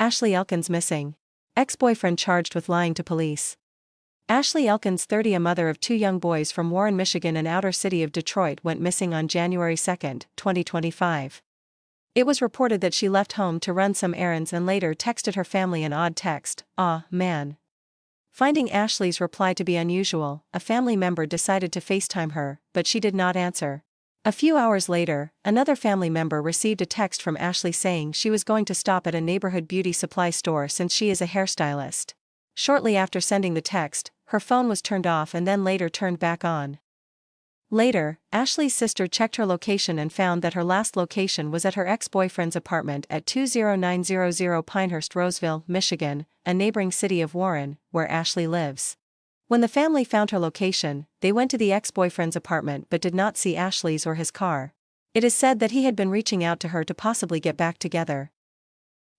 Ashley Elkins missing. Ex-boyfriend charged with lying to police. Ashley Elkins, 30, a mother of two young boys from Warren, Michigan and outer city of Detroit, went missing on January 2, 2025. It was reported that she left home to run some errands and later texted her family an odd text, "Aw, man." Finding Ashley's reply to be unusual, a family member decided to FaceTime her, but she did not answer. A few hours later, another family member received a text from Ashley saying she was going to stop at a neighborhood beauty supply store since she is a hairstylist. Shortly after sending the text, her phone was turned off and then later turned back on. Later, Ashley's sister checked her location and found that her last location was at her ex-boyfriend's apartment at 20900 Pinehurst, Roseville, Michigan, a neighboring city of Warren, where Ashley lives. When the family found her location, they went to the ex-boyfriend's apartment but did not see Ashley's or his car. It is said that he had been reaching out to her to possibly get back together.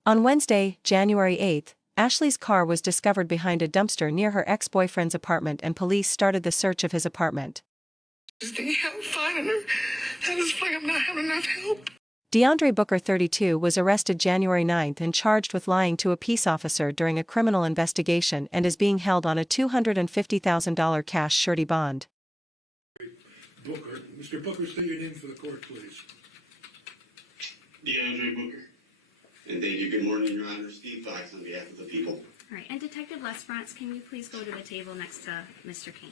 On Wednesday, January 8, Ashley's car was discovered behind a dumpster near her ex-boyfriend's apartment and police started the search of his apartment. They help finding her. That is like I'm not having enough help. DeAndre Booker, 32, was arrested January 9 and charged with lying to a peace officer during a criminal investigation and is being held on a $250,000 cash surety bond. Booker. Mr. Booker, state your name for the court, please. DeAndre Booker. And thank you. Good morning, Your Honor. Steve Fox on behalf of the people. All right, and Detective Lesbrance, can you please go to the table next to Mr. Kane?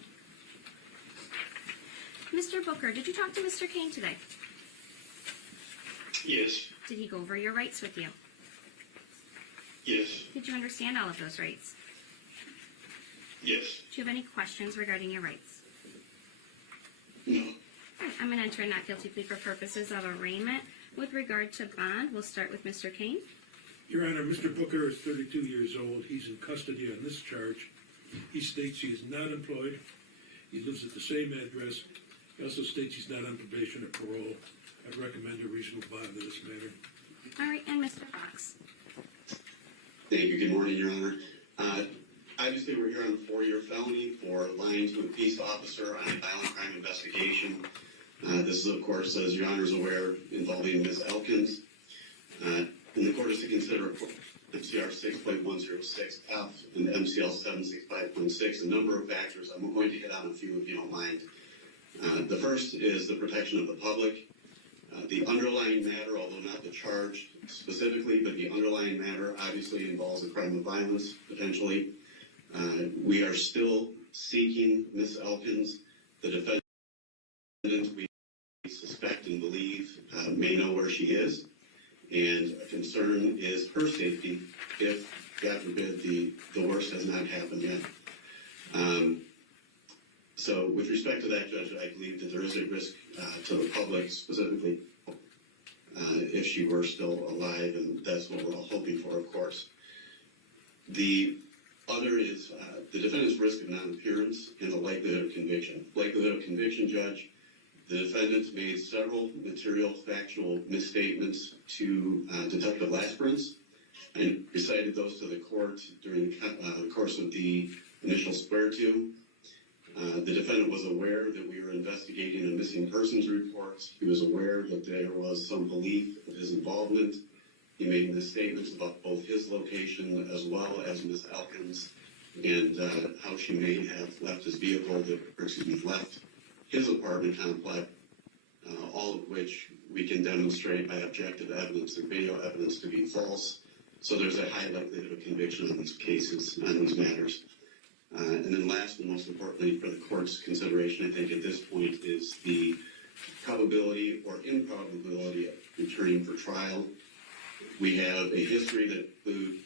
Mr. Booker, did you talk to Mr. Kane today? Yes. Did he go over your rights with you? Yes. Did you understand all of those rights? Yes. Do you have any questions regarding your rights? No. All right, I'm going to enter a not guilty plea for purposes of arraignment. With regard to bond, we'll start with Mr. Kane. Your Honor, Mr. Booker is 32 years old. He's in custody on this charge. He states he is not employed. He lives at the same address. He also states he's not on probation or parole. I'd recommend a reasonable bond in this matter. All right, and Mr. Fox. Thank you. Good morning, Your Honor. Obviously, we're here on a 4-year felony for lying to a peace officer on a violent crime investigation. This is, of course, as Your Honor is aware, involving Ms. Elkins. And the court is to consider MCR 6.106F and MCL 765.6, a number of factors. I'm going to hit on a few if you don't mind. The first is the protection of the public. The underlying matter, although not the charge specifically, but the underlying matter obviously involves a crime of violence, potentially. We are still seeking Ms. Elkins. The defendant we suspect and believe may know where she is, and a concern is her safety if, God forbid, the worst has not happened yet. So with respect to that, Judge, I believe that there is a risk to the public, specifically if she were still alive, and that's what we're all hoping for, of course. The other is the defendant's risk of non-appearance and the likelihood of conviction. Likelihood of conviction, Judge, the defendant made several material factual misstatements to Detective Lesbrance and recited those to the court during the course of the initial swear-to. The defendant was aware that we were investigating a missing persons report. He was aware that there was some belief of his involvement. He made misstatements about both his location as well as Ms. Elkins and how she may have left his vehicle, left his apartment complex, all of which we can demonstrate by objective evidence and video evidence to be false. So there's a high likelihood of conviction on these cases, on these matters. And then last and most importantly for the court's consideration, I think at this point, is the probability or improbability of returning for trial. We have a history that includes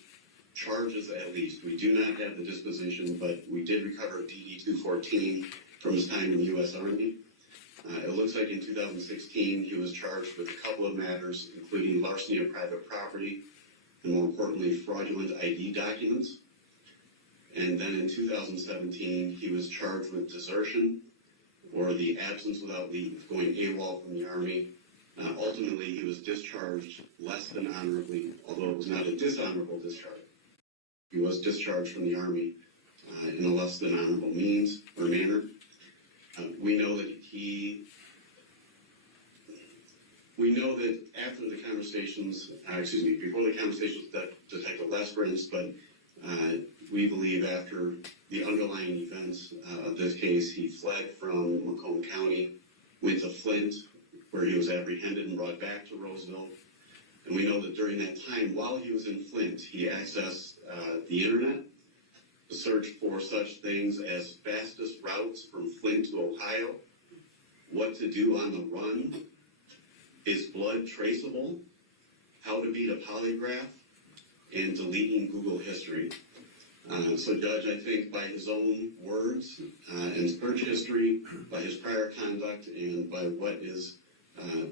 charges at least. We do not have the disposition, but we did recover a DD-214 from his time in the U.S. Army. It looks like in 2016 he was charged with a couple of matters, including larceny of private property and, more importantly, fraudulent ID documents. And then in 2017 he was charged with desertion, or the absence without leave, going AWOL from the Army. Ultimately, he was discharged less than honorably, although it was not a dishonorable discharge. He was discharged from the Army in a less than honorable means or manner. We know that after the conversations, before the conversations that Detective Lesperance, but we believe after the underlying events of this case, he fled from Macomb County, went to Flint, where he was apprehended and brought back to Roseville. And we know that during that time, while he was in Flint, he accessed the internet to search for such things as fastest routes from Flint to Ohio, what to do on the run, is blood traceable, how to beat a polygraph, and deleting Google history. So Judge, I think by his own words and search history, by his prior conduct, and by what is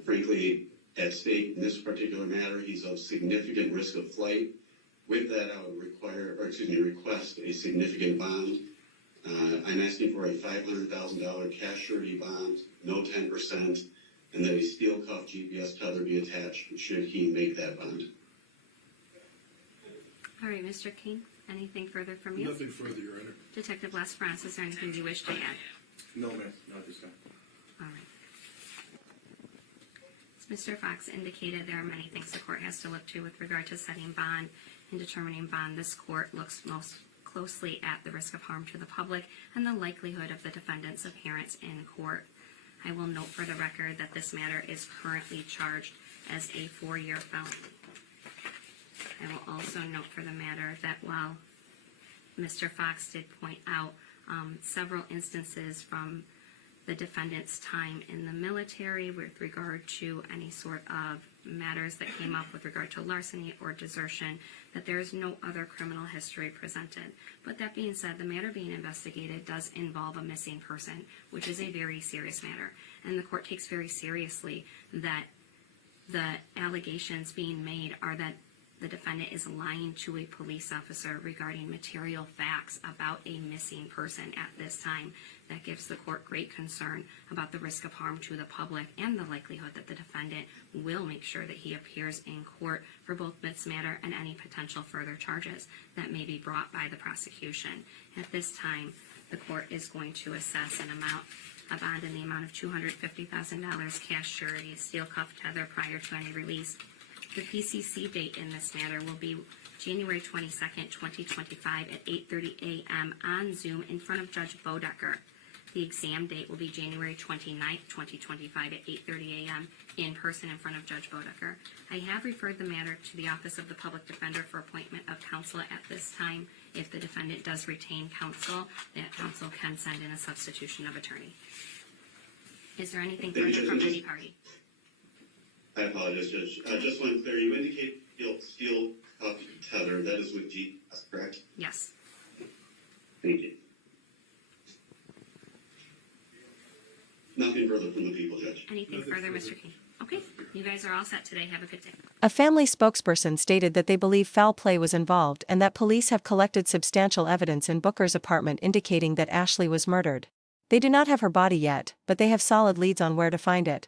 frankly at stake in this particular matter, he's of significant risk of flight. With that, I would request a significant bond. I'm asking for a $500,000 cash surety bond, no 10%, and that a steel cuff GPS tether be attached should he make that bond. All right, Mr. King, anything further from you? Nothing further, Your Honor. Detective Lesperance, is there anything you wish to add? No, ma'am, not this time. All right. As Mr. Fox indicated, there are many things the court has to look to with regard to setting bond and determining bond. This court looks most closely at the risk of harm to the public and the likelihood of the defendant's appearance in court. I will note for the record that this matter is currently charged as a 4-year felony. I will also note for the matter that while Mr. Fox did point out several instances from the defendant's time in the military with regard to any sort of matters that came up with regard to larceny or desertion, that there is no other criminal history presented. But that being said, the matter being investigated does involve a missing person, which is a very serious matter. And the court takes very seriously that the allegations being made are that the defendant is lying to a police officer regarding material facts about a missing person at this time. That gives the court great concern about the risk of harm to the public and the likelihood that the defendant will make sure that he appears in court for both this matter and any potential further charges that may be brought by the prosecution. At this time, the court is going to assess a bond in the amount of $250,000 cash surety, steel cuff tether prior to any release. The PCC date in this matter will be January 22nd, 2025 at 8:30 a.m. on Zoom in front of Judge Bodecker. The exam date will be January 29th, 2025 at 8:30 a.m. in person in front of Judge Bodecker. I have referred the matter to the Office of the Public Defender for appointment of counsel at this time. If the defendant does retain counsel, that counsel can send in a substitution of attorney. Is there anything further from any party? I apologize, Judge. Just one clear. You indicate steel cuff tether. That is with GPS, correct? Yes. Thank you. Nothing further from the people, Judge. Anything further, Mr. King? Okay. You guys are all set today. Have a good day. A family spokesperson stated that they believe foul play was involved and that police have collected substantial evidence in Booker's apartment indicating that Ashley was murdered. They do not have her body yet, but they have solid leads on where to find it.